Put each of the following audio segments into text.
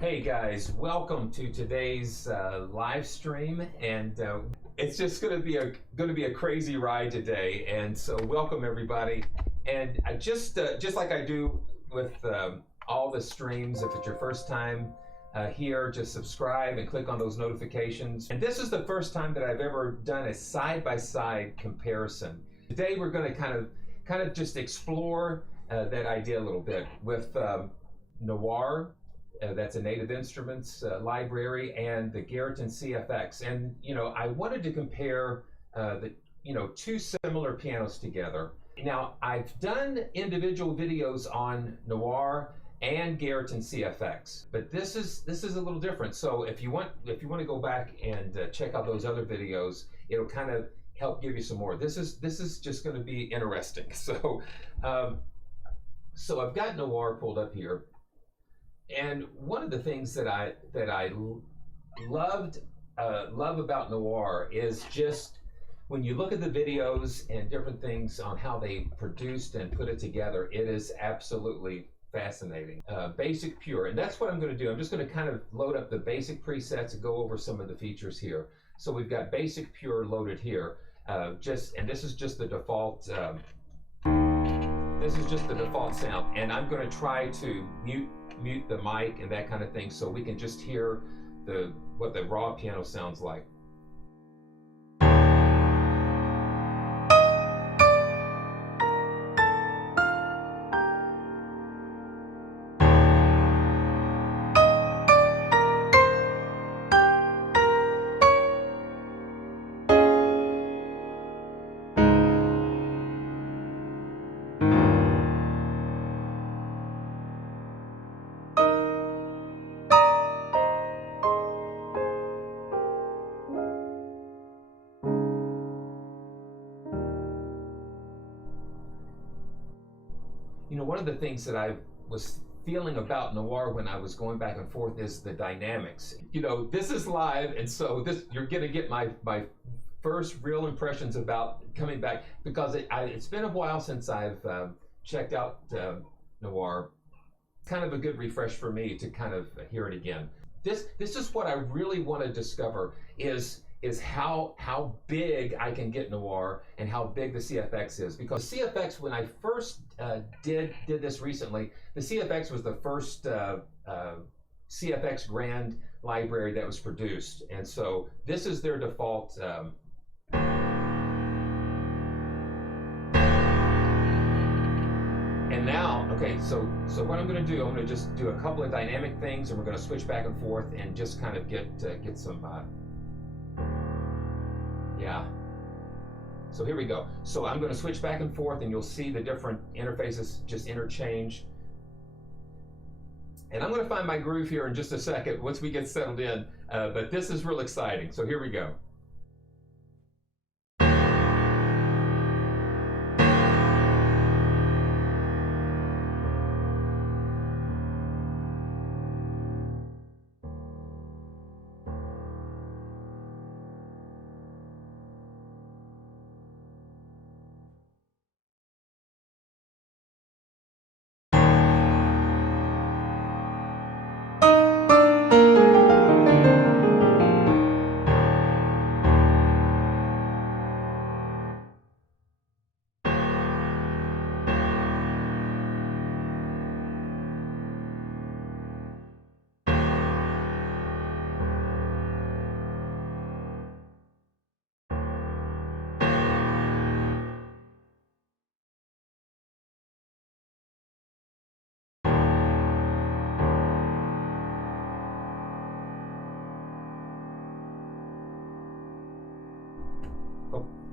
Hey guys, welcome to today's live stream, and it's just going to be a crazy ride today. And so, welcome everybody. And just like I do with all the streams, if it's your first time here, just subscribe and click on those notifications. And this is the first time that I've ever done a side-by-side comparison. Today, we're going to kind of just explore that idea a little bit with Noir. That's a Native Instruments library, and the Garritan CFX. And I wanted to compare the two similar pianos together. Now, I've done individual videos on Noir and Garritan CFX, but this is a little different. So if you want to go back and check out those other videos, it'll kind of help give you some more. This is just going to be interesting. So so I've got Noir pulled up here. And one of the things that I love about Noir is just when you look at the videos and different things on how they produced and put it together, it is absolutely fascinating. Basic pure, and that's what I'm going to do. I'm just going to kind of load up the basic presets and go over some of the features here. So we've got basic pure loaded here, and this is just the default. This is just the default sound, and I'm going to try to mute the mic and that kind of thing so we can just hear what the raw piano sounds like. One of the things that I was feeling about Noir when I was going back and forth is the dynamics. This is live, and so you're going to get my first real impressions about coming back, because it's been a while since I've checked out Noir. Kind of a good refresh for me to kind of hear it again. This is what I really want to discover is how big I can get Noir and how big the CFX is. Because CFX, when I first did this recently, the CFX was the first CFX Grand library that was produced, and so this is their default. And now, okay, so what I'm going to do, I'm going to just do a couple of dynamic things, and we're going to switch back and forth and just kind of get some. Yeah. So here we go. So I'm going to switch back and forth, and you'll see the different interfaces just interchange. And I'm going to find my groove here in just a second once we get settled in. But this is real exciting. So here we go.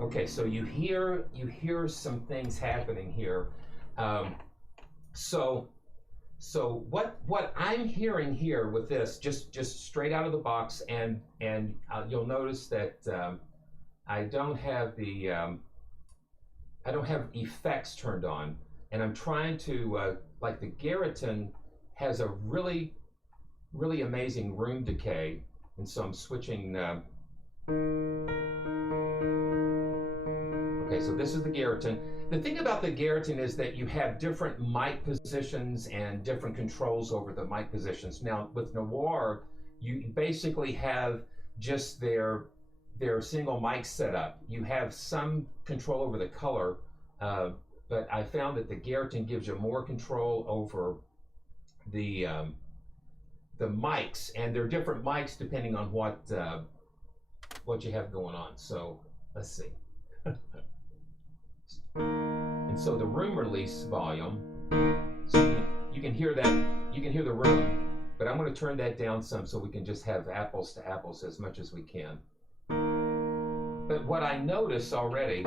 Okay, so you hear some things happening here. So what I'm hearing here with this, just straight out of the box, and you'll notice that I don't have effects turned on, and I'm trying to like the Garritan has a really amazing room decay, and so I'm switching. Okay, so this is the Garritan, The thing about the Garritan is that you have different mic positions and different controls over the mic positions. Now with Noir, you basically have just their single mic setup. You have some control over the color, but I found that the Garritan gives you more control over the mics, and they're different mics depending on what you have going on. So let's see. And so the room release volume, so you can hear that, you can hear the room, but I'm going to turn that down some so we can just have apples to apples as much as we can. But what I notice already,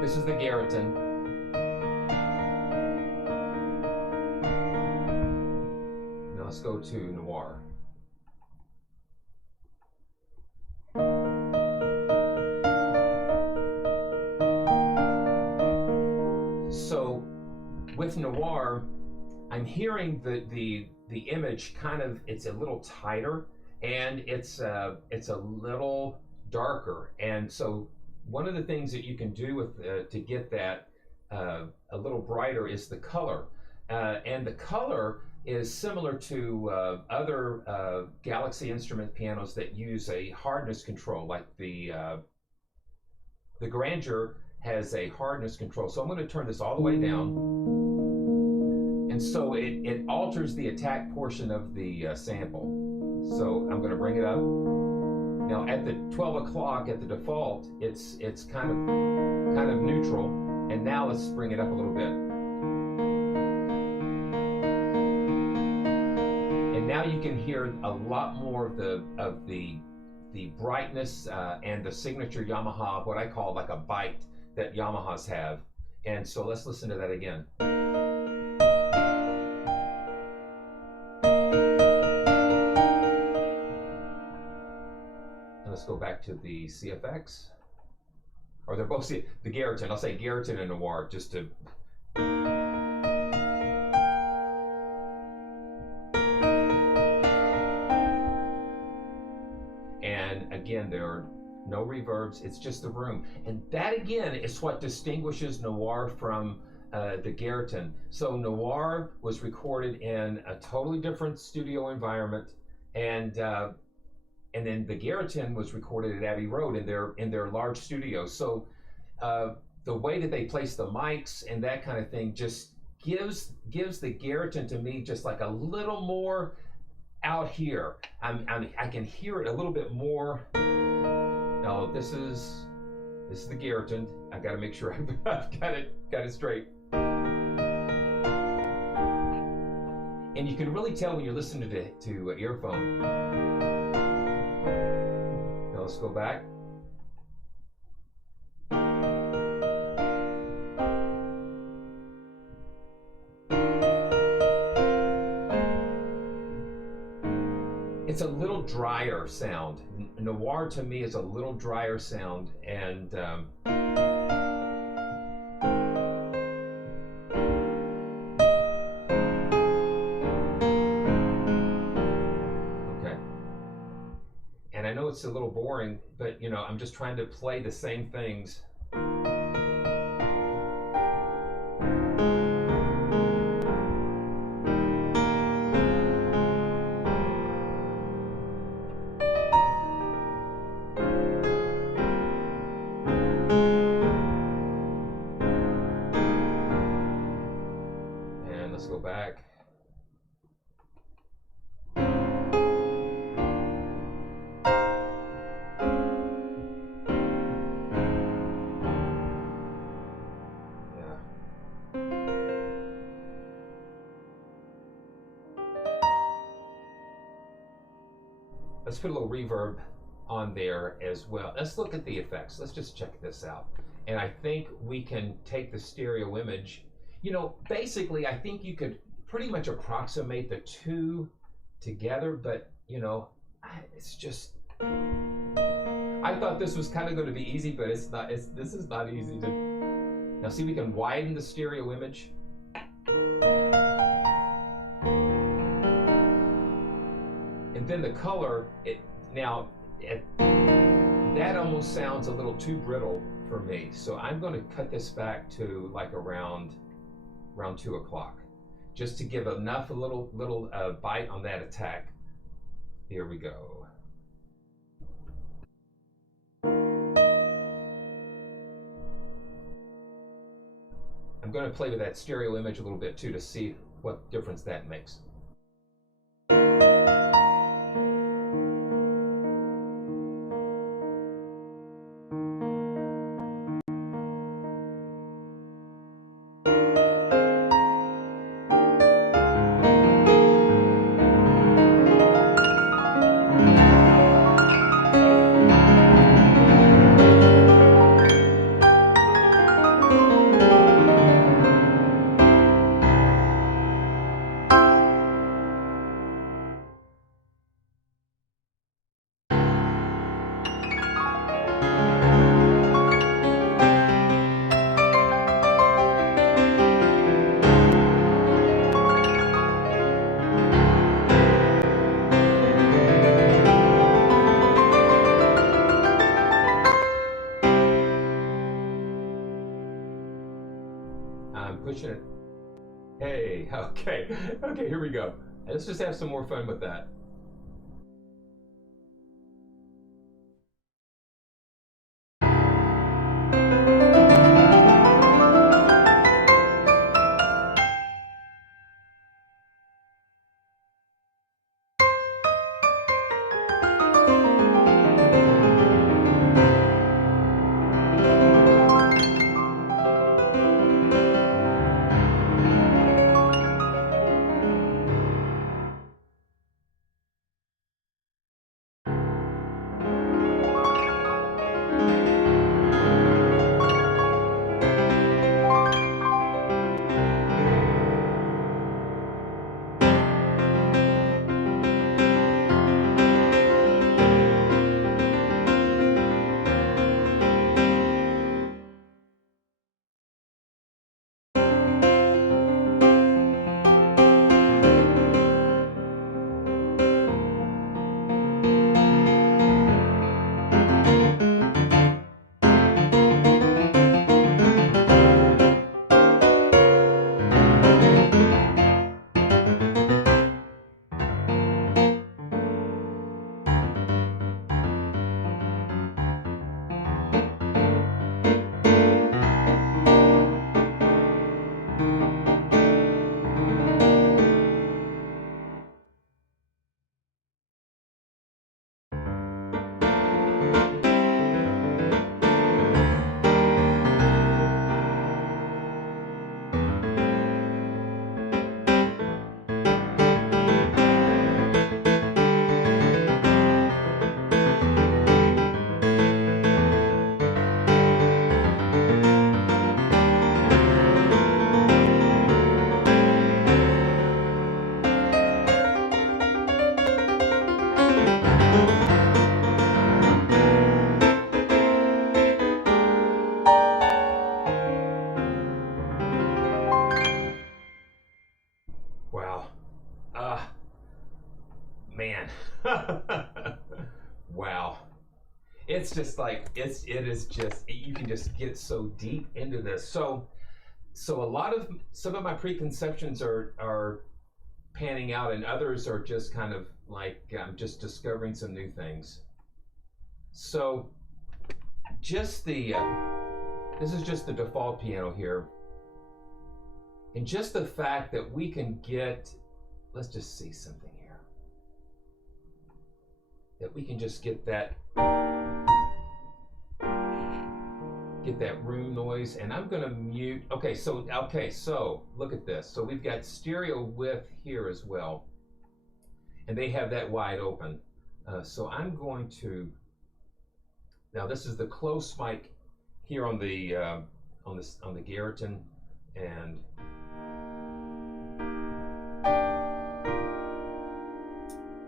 this is the Garritan. Now let's go to Noir. So with Noir, I'm hearing the image kind of, it's a little tighter and it's a little darker. And so one of the things that you can do with to get that a little brighter is the color. And the color is similar to other Galaxy instrument pianos that use a hardness control, like the Grandeur has a hardness control. So I'm going to turn this all the way down. And so it alters the attack portion of the sample. So I'm going to bring it up. Now at the 12 o'clock at the default, it's kind of neutral. And now let's bring it up a little bit. And now you can hear a lot more of the brightness and the signature Yamaha, what I call like a bite that Yamahas have. And so let's listen to that again. And let's go back to the CFX. Or they're both the Garritan. I'll say Garritan and Noir just to... And again, there are no reverbs, it's just the room. And that again is what distinguishes Noir from the Garritan. So Noir was recorded in a totally different studio environment, and then the Garritan was recorded at Abbey Road in their large studio. So the way that they place the mics and that kind of thing just gives the Garritan to me just like a little more out here. I can hear it a little bit more. Now this is the Garritan. I got to make sure I've got it straight. And you can really tell when you're listening to earphone. Now let's go back. It's a little drier sound. Noir to me is a little drier sound, and okay. And I know it's a little boring, but you know, I'm just trying to play the same things. Let's go back. Yeah. Let's put a little reverb on there as well. Let's look at the effects. Let's just check this out. And I think we can take the stereo image. You know, basically, I think you could pretty much approximate the two together, but you know, it's just, I thought this was kind of going to be easy, but it's not. This is not easy to. Now see, we can widen the stereo image. And then the color, that almost sounds a little too brittle for me. So I'm going to cut this back to like around 2 o'clock, just to give enough a little bite on that attack. Here we go. I'm going to play with that stereo image a little bit too to see what difference that makes. I'm pushing it. Hey, okay, here we go. Let's just have some more fun with that. Man. Wow. It's just like, it is just, you can just get so deep into this. So some of my preconceptions are panning out, and others are just kind of like, I'm just discovering some new things. So just this is just the default piano here. And just the fact that we can get, let's just see something here. That we can just get that room noise, and I'm gonna mute. Okay, so look at this. So we've got stereo width here as well, and they have that wide open. So I'm going to, now this is the close mic here on the Garritan, and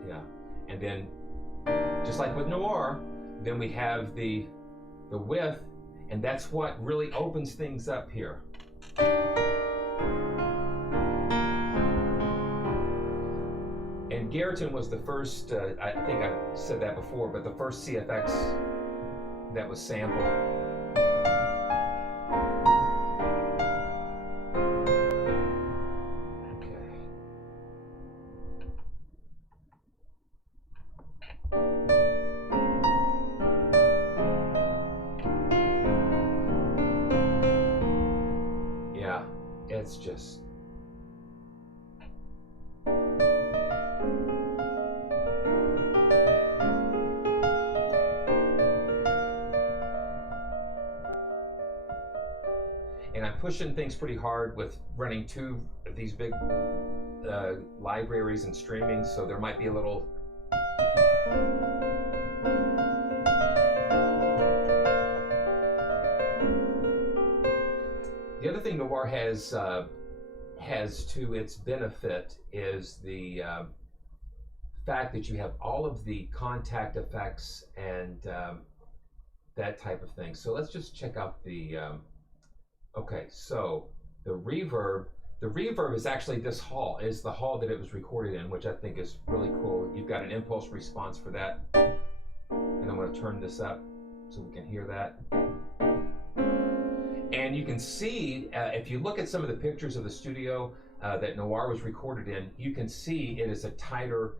yeah, and then just like with Noir, then we have the width, and that's what really opens things up here. And Garritan was the first, I think I said that before, but the first CFX that was sampled. Let's just. And I'm pushing things pretty hard with running two of these big libraries and streaming, so there might be a little. The other thing Noir has to its benefit is the fact that you have all of the contact effects and that type of thing. So let's just check out the. Okay, so the reverb is actually this hall, is the hall that it was recorded in, which I think is really cool. You've got an impulse response for that. And I'm going to turn this up so we can hear that. And you can see, if you look at some of the pictures of the studio that Noir was recorded in, you can see it is a tighter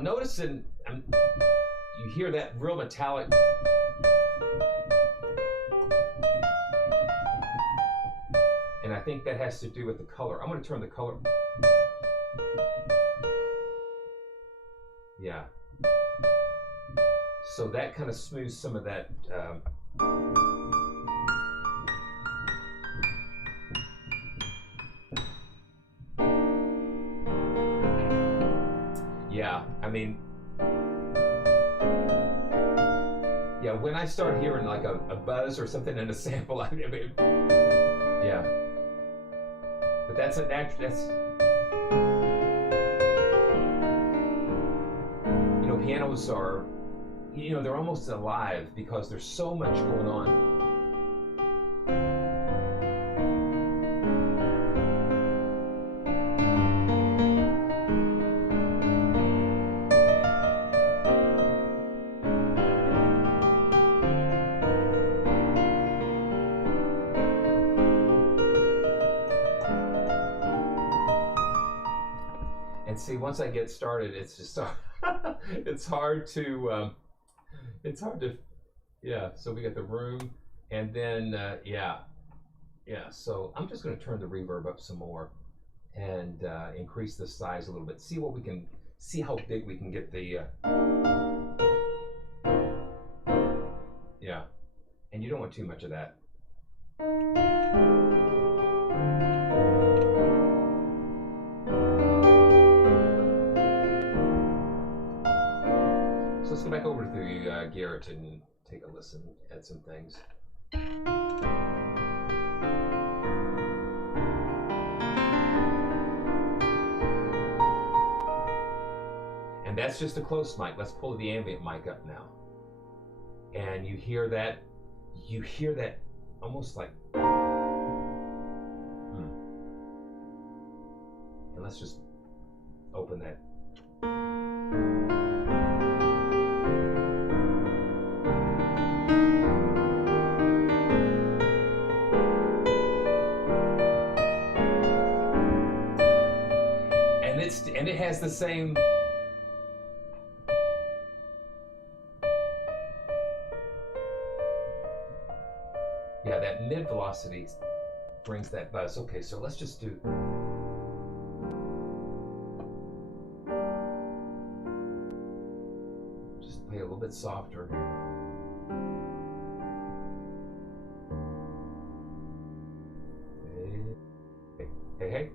noticing you hear that real metallic. And I think that has to do with the color. I'm going to turn the color. Yeah. So that kind of smooths some of that. Yeah, I mean, yeah, when I start hearing like a buzz or something in a sample, I mean, yeah. But that's a natural, you know, pianos are, you know, they're almost alive because there's so much going on. And see, once I get started, it's just it's hard to yeah. So we got the room, and then yeah. So I'm just going to turn the reverb up some more, and increase the size a little bit. See what we can see how big we can get the yeah. And you don't want too much of that. Let's go back over to the Garritan and take a listen at some things. And that's just a close mic. Let's pull the ambient mic up now. And you hear that almost like, And let's just open that. And it has the same. Yeah, that mid velocity brings that buzz. Okay, so let's just do. Just play a little bit softer. Hey.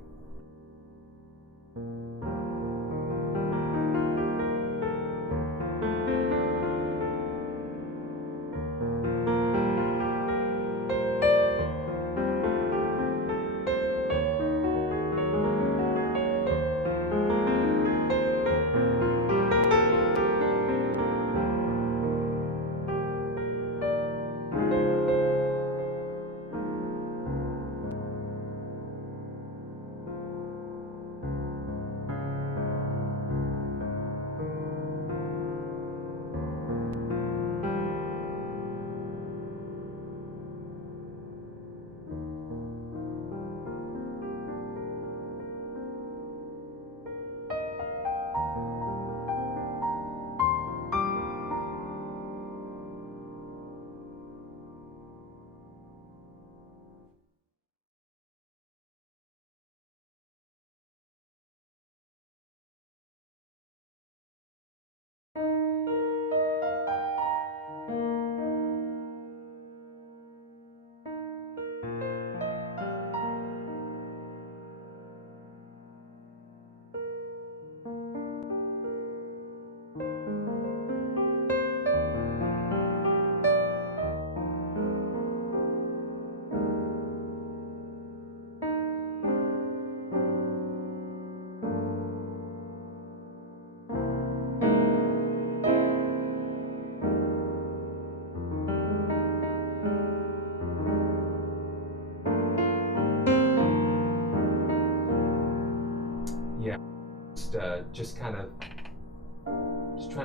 just trying to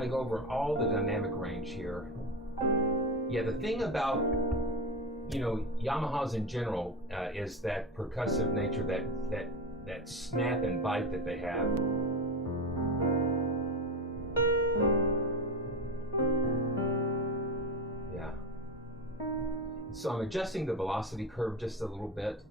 go over all the dynamic range here. Yeah, the thing about, you know, Yamahas in general is that percussive nature, that snap and bite that they have. Yeah. So I'm adjusting the velocity curve just a little bit.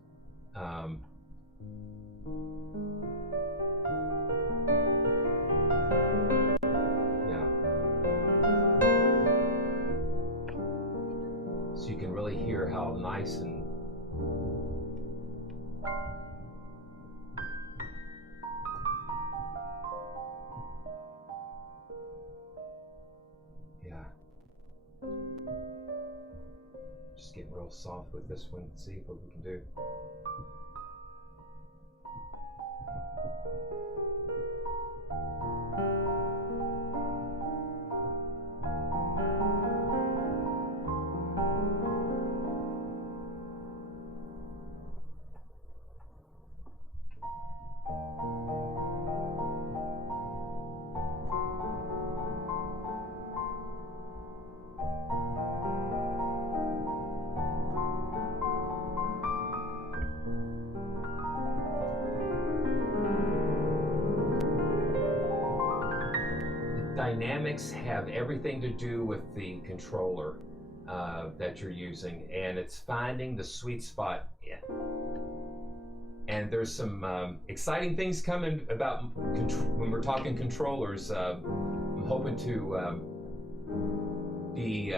So you can really hear how nice and just getting real soft with this one. See what we can do. Dynamics have everything to do with the controller that you're using, and it's finding the sweet spot. And there's some exciting things coming about when we're talking controllers. I'm hoping to be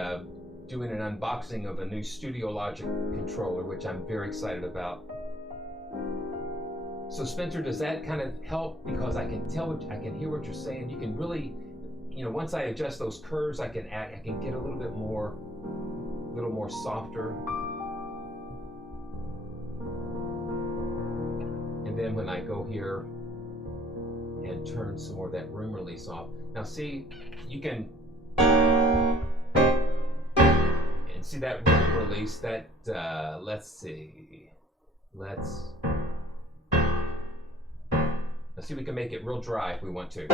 doing an unboxing of a new Studio Logic controller, which I'm very excited about. So Spencer, does that kind of help? Because I can hear what you're saying. You can really, you know, once I adjust those curves, I can get a little bit more, softer. And then when I go here and turn some more of that room release off. Now see, you can, and see that room release, that, let's see, let's see, we can make it real dry if we want to.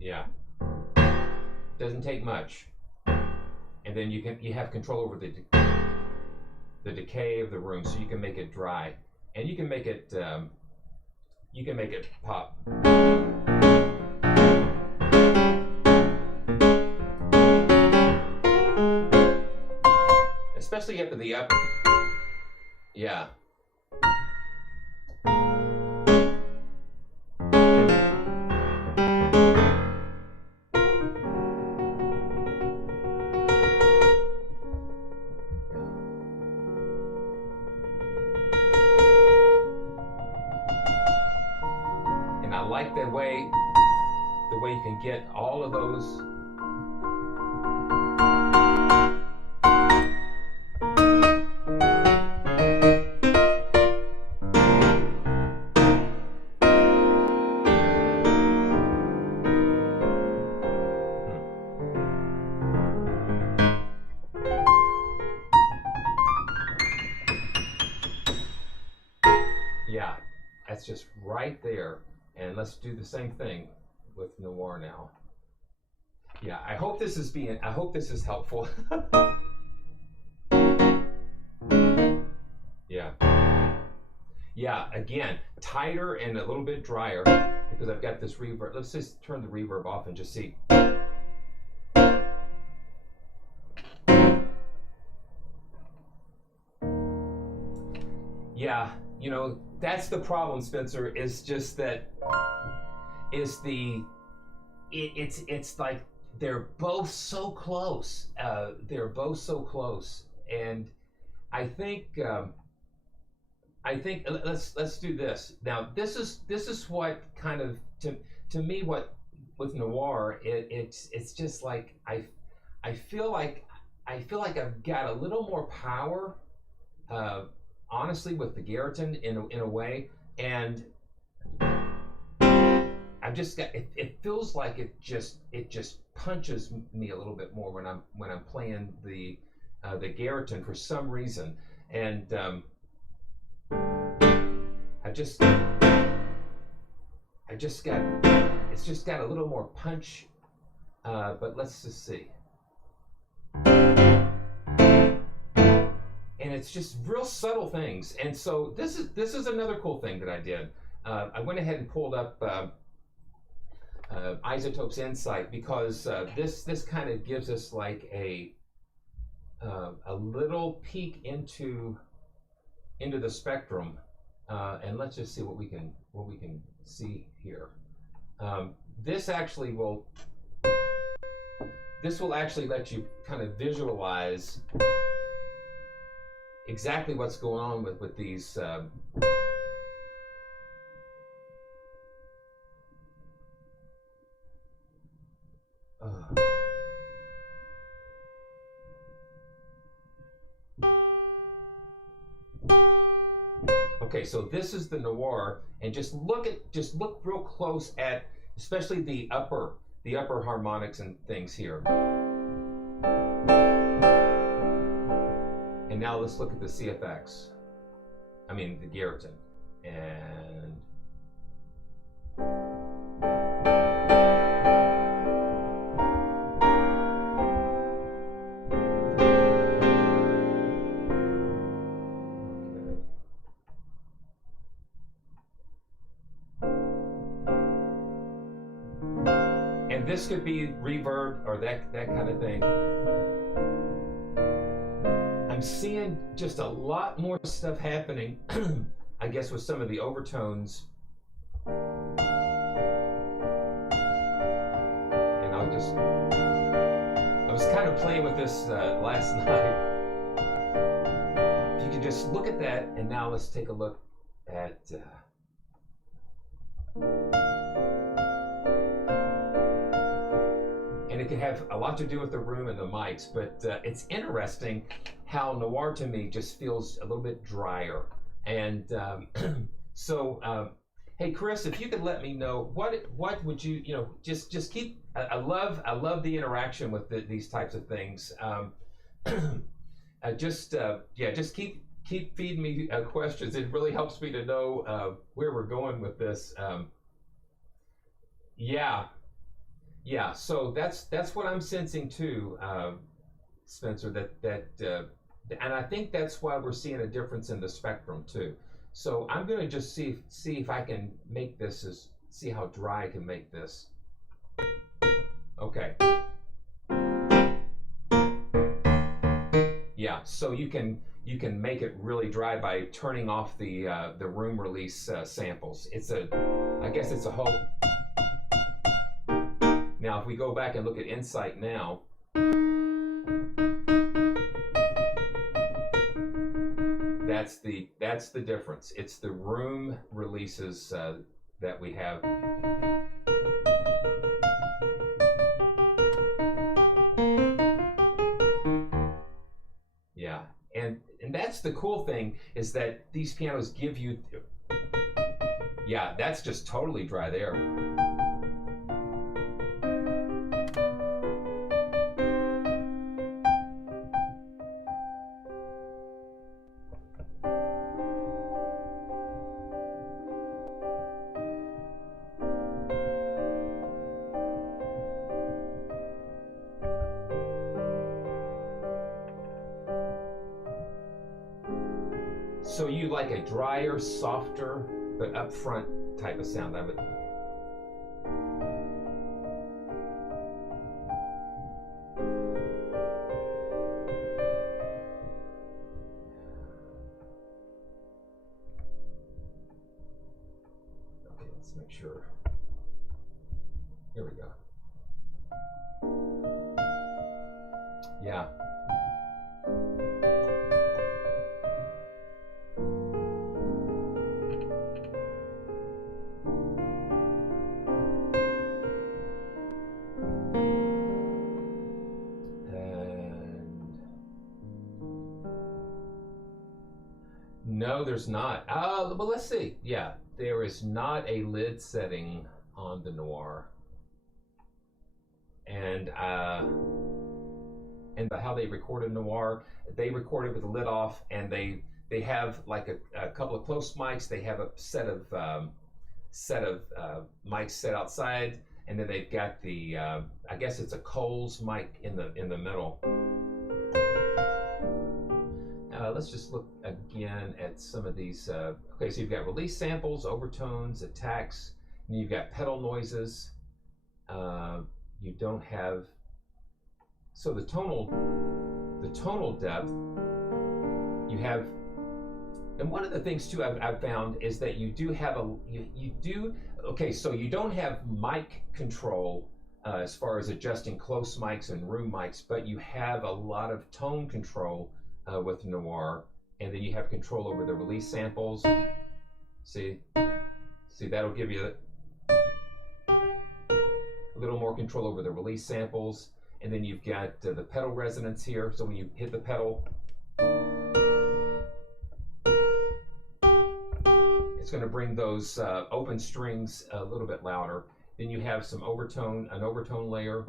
Yeah, doesn't take much, and then you have control over the decay of the room, so you can make it dry, and you can make it pop. Especially after the up. Yeah. And I like the way you can get all of those. Yeah, that's just right there. And let's do the same thing with Noir now. Yeah, I hope this is helpful. Yeah. Yeah, again, tighter and a little bit drier because I've got this reverb. Let's just turn the reverb off and just see. Yeah, you know, that's the problem, Spencer, is just that it's like they're both so close. And I think let's do this. Now this is what kind of to me what with Noir it's just like I feel like I've got a little more power honestly with the Garritan in a way, and I've just got it feels like it just punches me a little bit more when I'm playing the the Garritan for some reason, and I just got, it's just got a little more punch, but let's just see. And it's just real subtle things. And so this is another cool thing that I did. I went ahead and pulled up Isotope's Insight, because this kind of gives us like a little peek into the spectrum. And let's just see what we can see here. This will actually let you kind of visualize exactly what's going on with these okay, so this is the Noir, and just look real close at especially the upper harmonics and things here. And now let's look at the CFX. I mean the Garritan. And this could be reverb or that kind of thing. I'm seeing just a lot more stuff happening, I guess, with some of the overtones. And I was kind of playing with this last night. If you could just look at that, and now let's take a look at and it can have a lot to do with the room and the mics, but it's interesting how Noir to me just feels a little bit drier. And so, hey Chris, if you could let me know what would you just keep. I love the interaction with these types of things. Just keep feeding me questions. It really helps me to know where we're going with this. Yeah, so that's what I'm sensing too, Spencer. And I think that's why we're seeing a difference in the spectrum too. So I'm going to just see if I can make this see how dry I can make this. Okay. Yeah, so you can make it really dry by turning off the room release samples. I guess it's a whole. Now, if we go back and look at Insight now, that's the difference. It's the room releases that we have. Yeah, and that's the cool thing, is that these pianos give you. Yeah, that's just totally dry there. So you like a drier, softer, but upfront type of sound of it. Okay, let's make sure. Here we go. Yeah. No, there's not. Well, let's see. Yeah, there is not a lid setting on the Noir, and and how they recorded Noir. They recorded with the lid off, and they have like a couple of close mics. They have a set of mics set outside, and then they've got the I guess it's a Coles mic in the middle. Let's just look again at some of these. Okay, so you've got release samples, overtones, attacks, and you've got pedal noises. You don't have, so the tonal depth you have, and one of the things too I've found is that you do have okay, so you don't have mic control as far as adjusting close mics and room mics, but you have a lot of tone control with Noir, and then you have control over the release samples. See, that'll give you a little more control over the release samples, and then you've got the pedal resonance here. So when you hit the pedal, it's going to bring those open strings a little bit louder. Then you have some an overtone layer.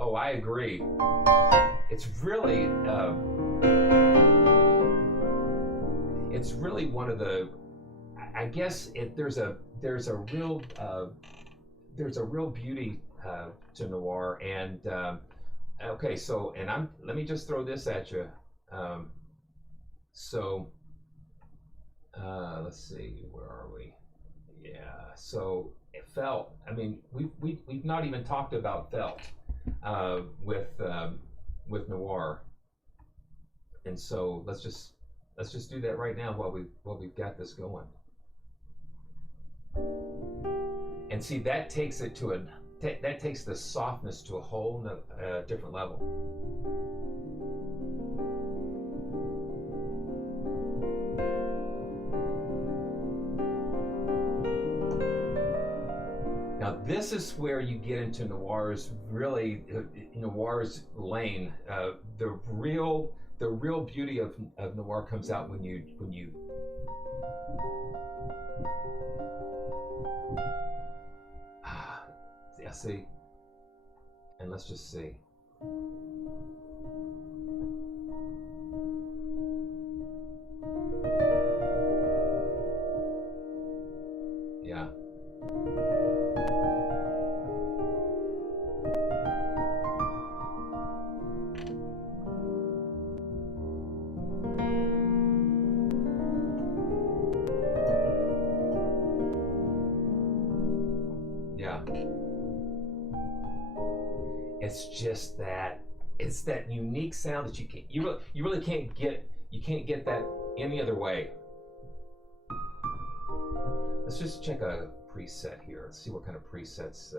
Oh, I agree. It's really one of the, I guess there's a real beauty to Noir. And okay, so let me just throw this at you. Let's see, where are we? Yeah, so felt. I mean, we've not even talked about felt with Noir, and so let's just do that right now while we've got this going. And see, that takes it to that takes the softness to a whole different level. Now this is where you get into Noir's lane. The real beauty of Noir comes out when you yeah, see, and let's just see. Yeah. Yeah. It's just that it's that unique sound that you really can't get that any other way. Let's just check a preset here. Let's see what kind of presets.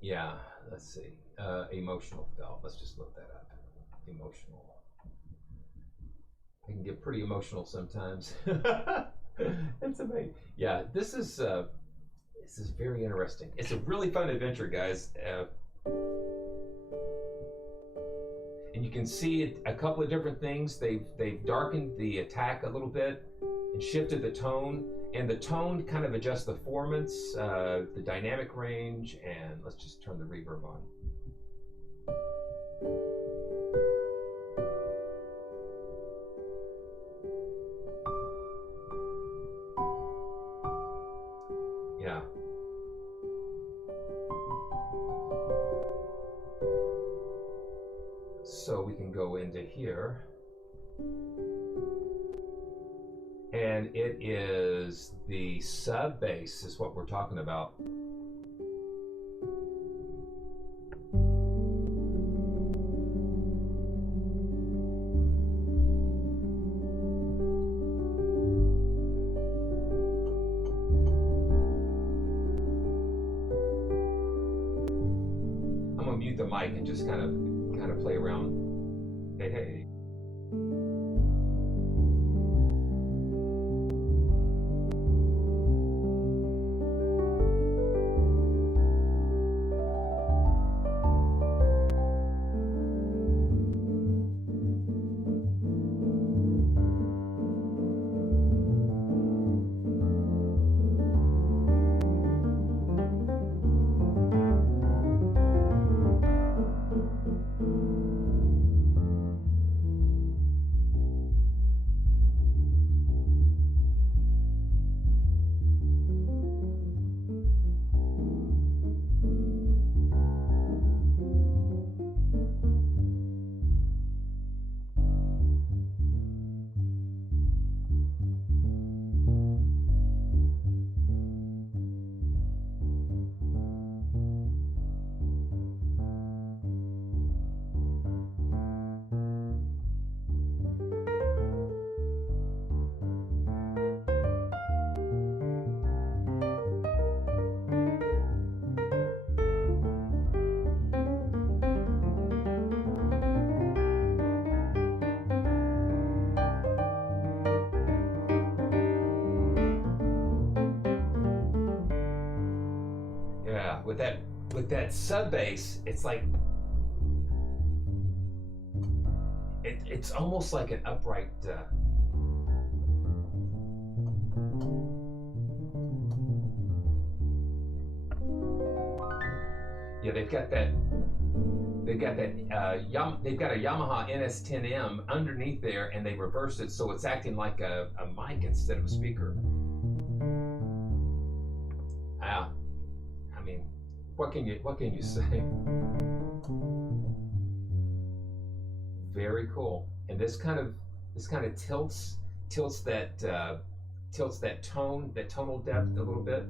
Yeah, let's see. Emotional felt. Let's just look that up. Emotional. I can get pretty emotional sometimes. It's amazing. Yeah, this is very interesting. It's a really fun adventure, guys. And you can see a couple of different things. They've darkened the attack a little bit and shifted the tone. And the tone kind of adjusts the formants, the dynamic range, and let's just turn the reverb on. Yeah. So we can go into here. And it is the sub bass is what we're talking about. I'm gonna mute the mic and just kind of play around. Hey. with that sub bass, it's like it's almost like an upright. Yeah, they've got a Yamaha NS10M underneath there, and they reversed it so it's acting like a mic instead of a speaker. I mean, what can you say? Very cool. And this kind of tilts that tonal depth a little bit.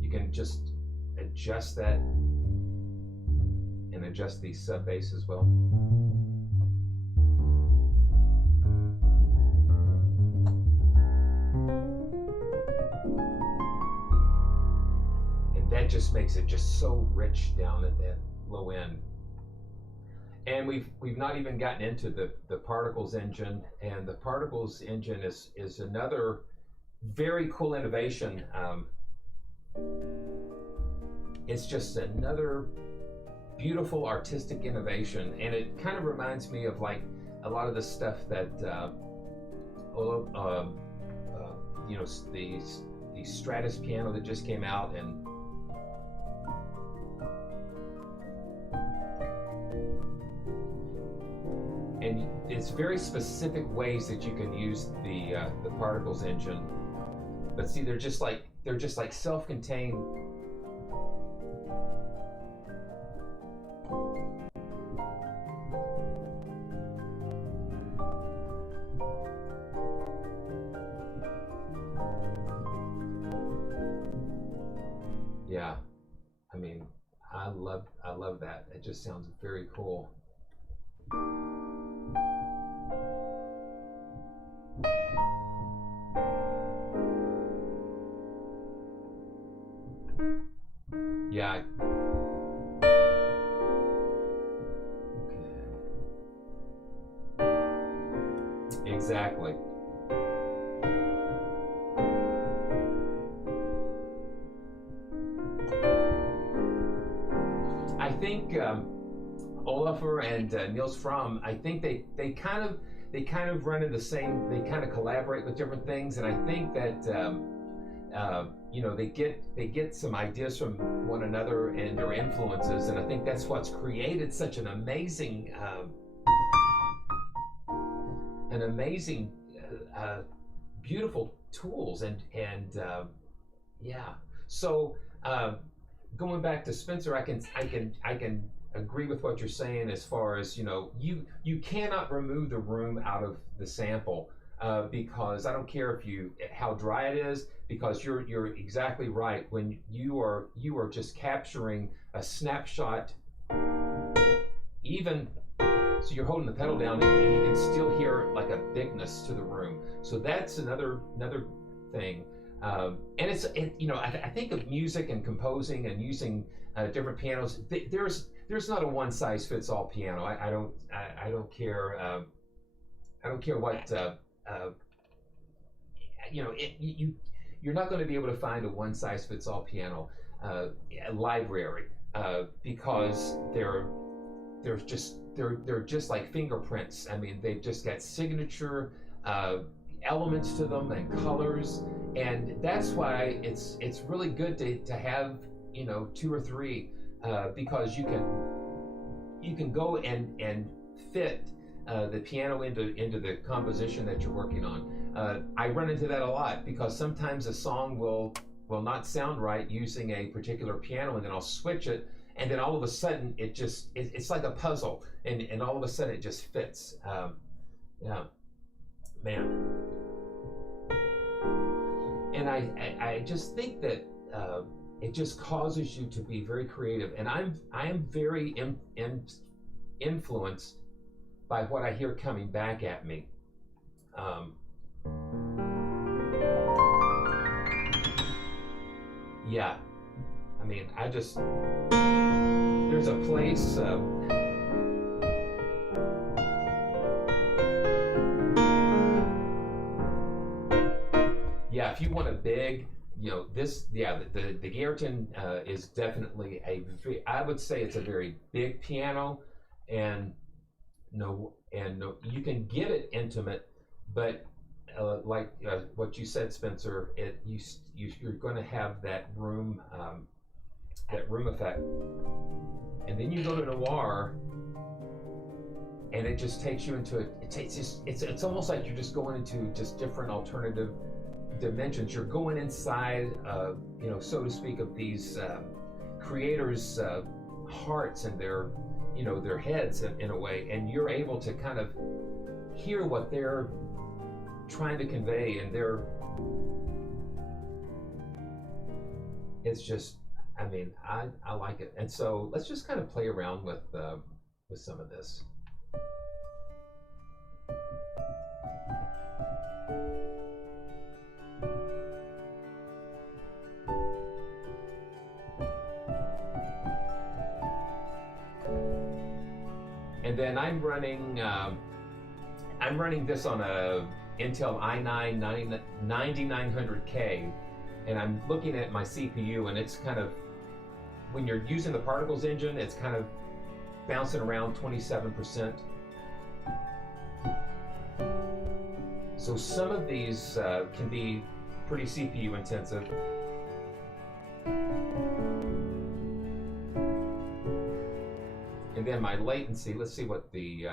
You can just adjust that and adjust the sub bass as well. And that just makes it just so rich down at that low end. And we've not even gotten into the Particles engine, and the Particles engine is another very cool innovation. It's just another beautiful artistic innovation, and it kind of reminds me of like a lot of the stuff that you know, the Stratus piano that just came out, and it's very specific ways that you can use the Particles engine. But see, they're just like self-contained. Yeah, I mean, I love that. It just sounds very cool. Yeah. Okay. Exactly. I think Olafur and Niels Fromm, I think they kind of run in the same. They kind of collaborate with different things, and I think that you know, they get some ideas from one another and their influences, and I think that's what's created such an amazing beautiful tools, and yeah. So going back to Spencer, I can agree with what you're saying as far as, you know, you cannot remove the room out of the sample, because I don't care how dry it is, because you're exactly right. When you are just capturing a snapshot, even so you're holding the pedal down and you can still hear like a bigness to the room. So that's another thing. And you know, I think of music and composing and using different pianos. There's not a one-size-fits-all piano. I don't care. I don't care what you know. You're not going to be able to find a one-size-fits-all piano library, because they're just like fingerprints. I mean, they've just got signature elements to them and colors, and that's why it's really good to have, you know, 2 or 3, because you can go and fit the piano into the composition that you're working on. I run into that a lot, because sometimes a song will not sound right using a particular piano, and then I'll switch it, and then all of a sudden it's like a puzzle, and all of a sudden it just fits. Yeah, man. And I just think that it just causes you to be very creative, and I am very influenced by what I hear coming back at me. Yeah, I mean, there's a place. Yeah, if you want a big, you know, this, yeah, the Garritan is definitely I would say it's a very big piano, and you can get it intimate, but like what you said, Spencer, you're going to have that room effect, and then you go to Noir, and it just takes you into it's almost like you're just going into just different alternative dimensions. You're going inside, you know, so to speak, of these creators' hearts and their heads in a way, and you're able to kind of hear what they're trying to convey, and it's just, I mean, I like it. And so let's just kind of play around with some of this. And then I'm running this on a Intel i9 9900K, and I'm looking at my CPU, and it's kind of, when you're using the particles engine, it's kind of bouncing around 27%. So some of these can be pretty CPU intensive. And then my latency, let's see what the,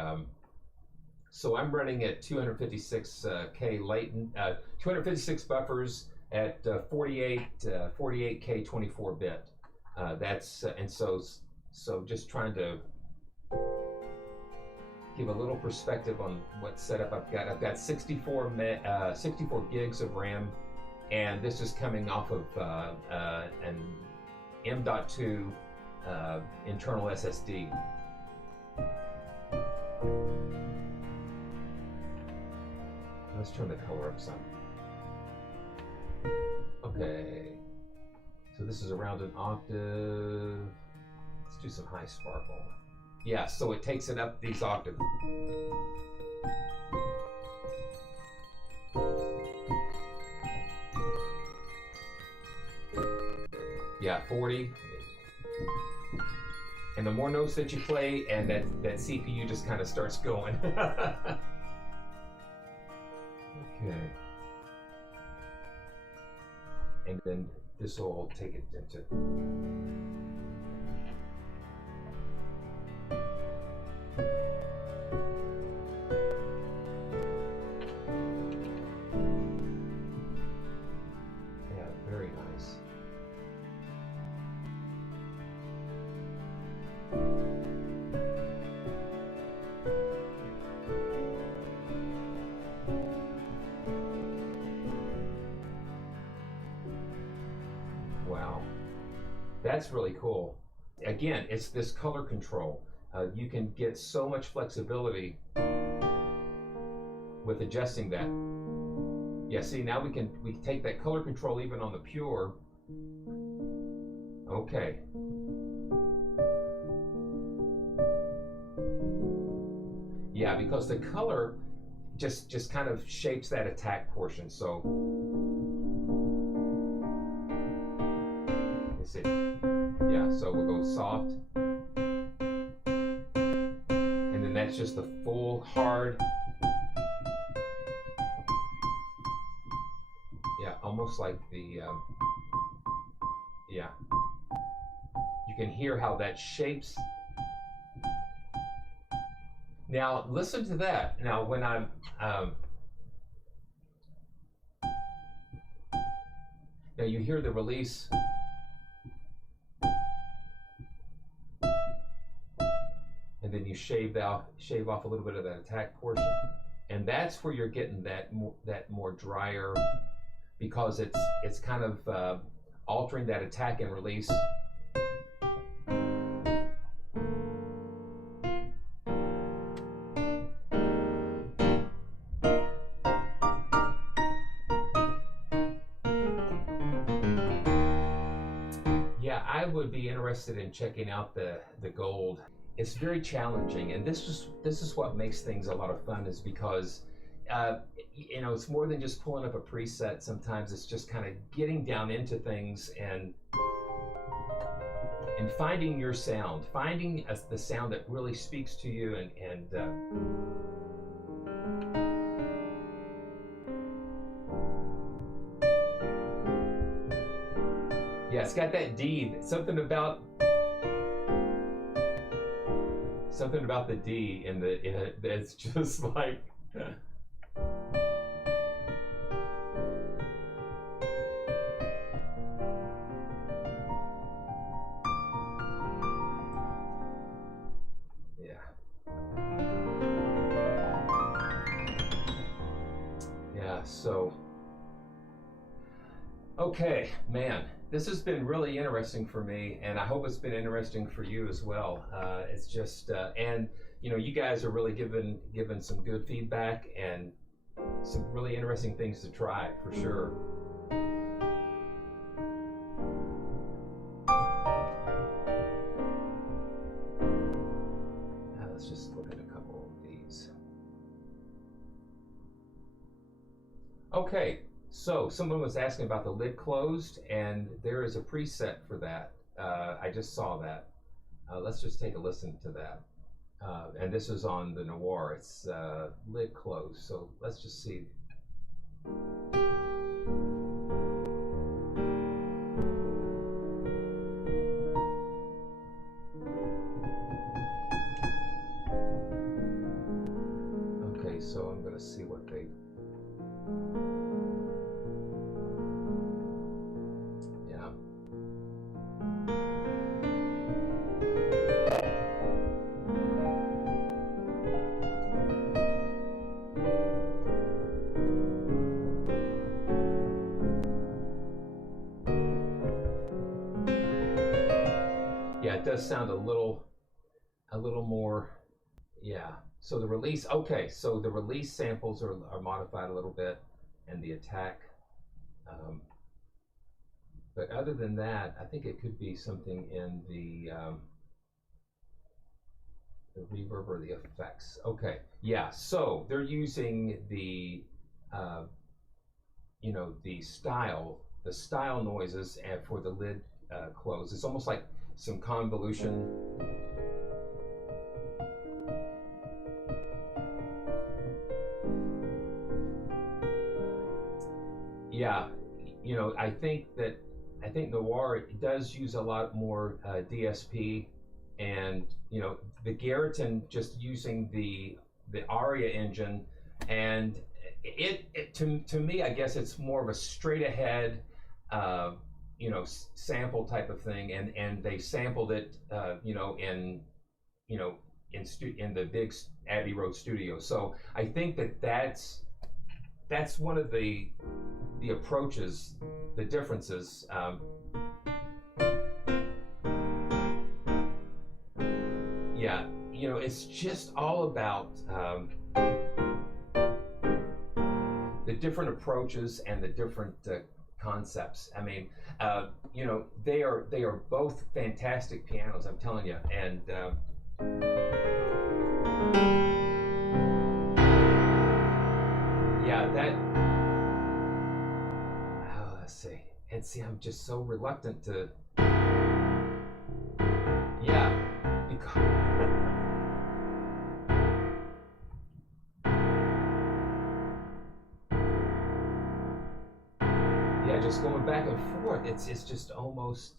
so I'm running at 256K latent, 256 buffers at 48K 24-bit. That's, and so just trying to give a little perspective on what setup I've got. I've got 64 gigs of RAM, and this is coming off of an M.2 internal SSD. Let's turn the color up some. Okay, so this is around an octave. Let's do some high sparkle. Yeah, so it takes it up these octaves. Yeah, 40. And the more notes that you play, and that CPU just kind of starts going. Okay. And then this will take it into. Yeah, very nice. Wow, that's really cool. Again, it's this color control. You can get so much flexibility with adjusting that. Yeah, see, now we can take that color control even on the pure. Okay. Yeah, because the color just kind of shapes that attack portion. So let's see. Yeah, so we'll go soft. And then that's just the full hard. Yeah, almost like the, yeah. You can hear how that shapes. Now, listen to that. Now, when I'm, now you hear the release. And then you shave off a little bit of that attack portion. And that's where you're getting that more drier, because it's kind of altering that attack and release. Yeah, I would be interested in checking out the gold. It's very challenging, and this is what makes things a lot of fun, is because you know, it's more than just pulling up a preset. Sometimes it's just kind of getting down into things and finding your sound, finding the sound that really speaks to you, yeah, it's got that D. Something about the D in it's just like. So, okay, man, this has been really interesting for me, and I hope it's been interesting for you as well. It's just, and you know, you guys are really giving some good feedback and some really interesting things to try for sure. Let's just look at a couple of these. Okay, so someone was asking about the lid closed, and there is a preset for that. I just saw that. Let's just take a listen to that. And this is on the Noir. It's lid closed, so let's just see. Okay, so I'm going to see what they... Yeah, it does sound a little more, yeah. So the release, okay, so the release samples are modified a little bit, and the attack. But other than that, I think it could be something in the reverb or the effects. Okay, yeah. So they're using the, you know, the style noises and for the lid close. It's almost like some convolution. Yeah, you know, I think Noir does use a lot more DSP, and you know, the Garritan just using the Aria engine, and it to me, I guess it's more of a straight ahead, you know, sample type of thing, and they sampled it, you know, in the big Abbey Road Studios. So I think that's one of the approaches, the differences. Yeah, you know, it's just all about the different approaches and the different concepts. I mean, you know, they are both fantastic pianos, I'm telling you, and yeah, that. Oh, let's see. And see, I'm just so reluctant to. Yeah, because. Yeah, just going back and forth. It's just almost.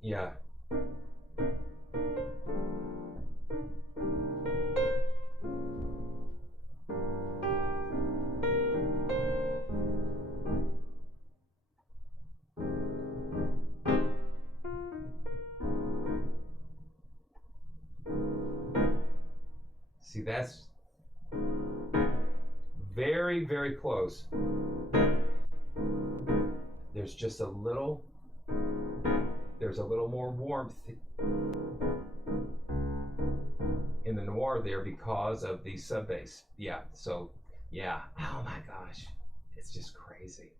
Yeah. See, that's very, very close. There's just a little more warmth in the Noir there because of the sub bass. Yeah, so yeah, oh my gosh, it's just crazy.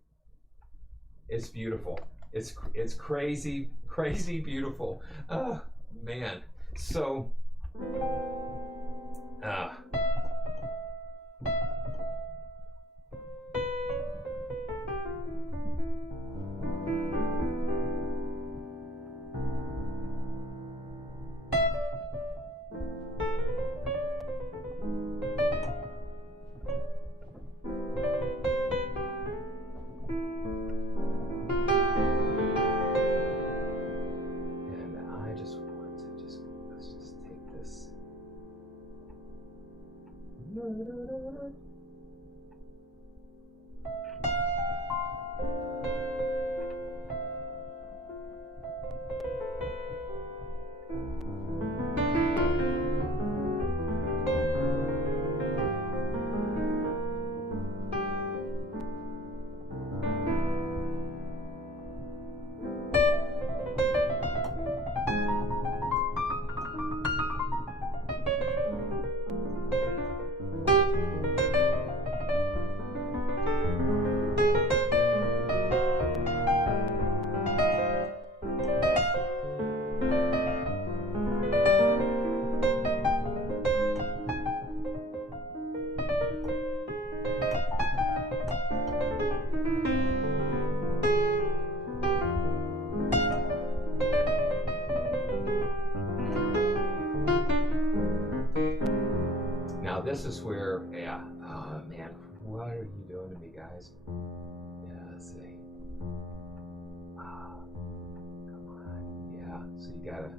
It's beautiful. It's crazy, crazy beautiful. Oh man. So this is where, yeah, oh man, what are you doing to me, guys? Yeah, let's see. Come on, yeah, so you gotta.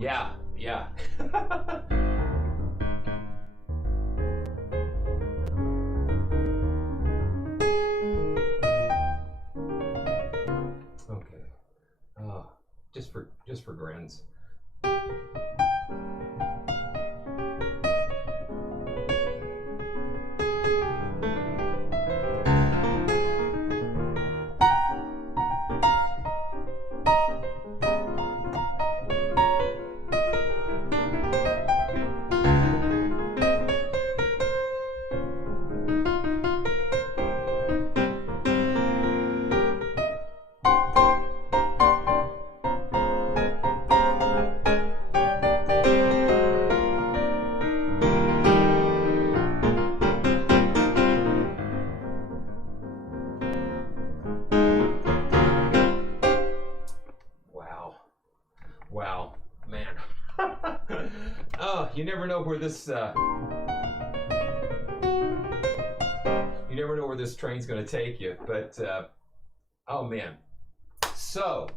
Yeah, yeah. Okay. Just for grins. Wow, man. Oh, you never know where this train's going to take you, but oh man. So,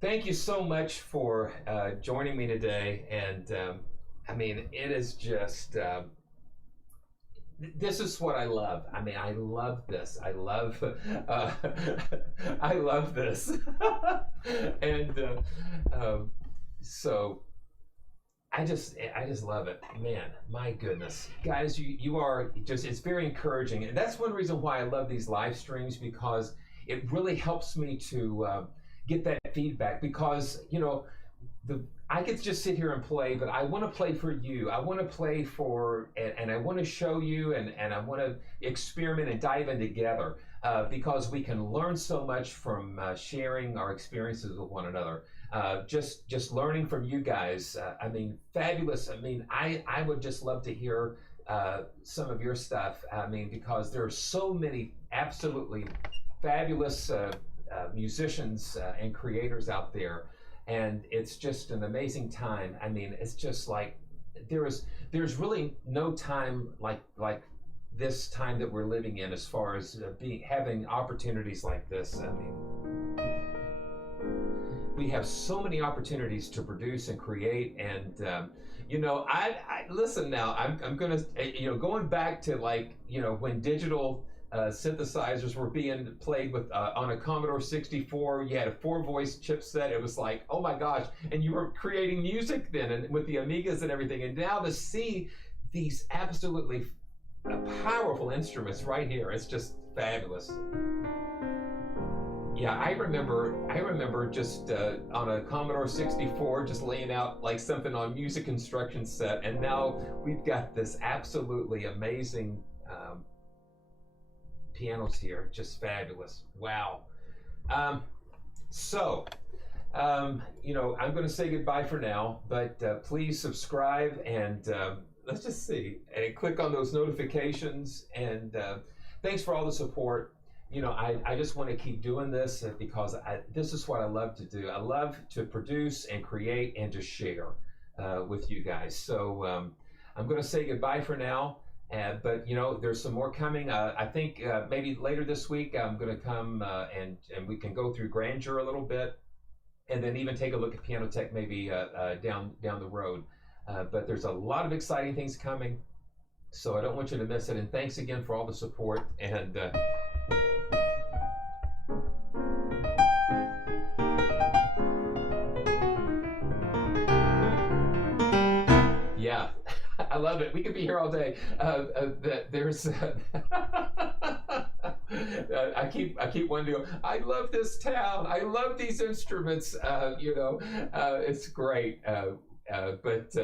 thank you so much for joining me today, and I mean, it is just this is what I love. I mean, I love this. I love I love this. And so I just love it, man. My goodness, guys, you are just, it's very encouraging, and that's one reason why I love these live streams, because it really helps me to get that feedback, because you know, I could just sit here and play, but I want to play for you. I want to play for, and I want to show you, and I want to experiment and dive in together, because we can learn so much from sharing our experiences with one another. Just learning from you guys. I mean, fabulous. I mean, I would just love to hear some of your stuff. I mean, because there are so many absolutely fabulous musicians and creators out there. And it's just an amazing time. I mean, it's just like there's really no time like this time that we're living in, as far as having opportunities like this. I mean, we have so many opportunities to produce and create, and you know, I listen now. I'm gonna, you know, going back to, like, you know, when digital synthesizers were being played with on a Commodore 64. You had a 4-voice chipset. It was like, oh my gosh, and you were creating music then, and with the Amigas and everything. And now to see these absolutely powerful instruments right here, it's just fabulous. Yeah, I remember just on a Commodore 64, just laying out like something on music instruction set, and now we've got this absolutely amazing pianos here, just fabulous. Wow. You know, I'm going to say goodbye for now, but please subscribe, and let's just see, and click on those notifications, and thanks for all the support. You know, I just want to keep doing this because this is what I love to do. I love to produce and create and to share with you guys. So I'm going to say goodbye for now. But you know, there's some more coming. I think maybe later this week I'm going to come and we can go through Grandeur a little bit, and then even take a look at Piano Tech maybe down the road. But there's a lot of exciting things coming, so I don't want you to miss it. And thanks again for all the support. And yeah. I love it. We could be here all day. There's, I keep wanting to go, I love this town. I love these instruments. You know, it's great. But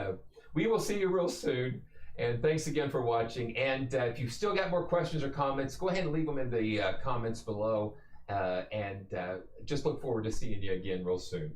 we will see you real soon. And thanks again for watching. And if you've still got more questions or comments, go ahead and leave them in the comments below. And just look forward to seeing you again real soon.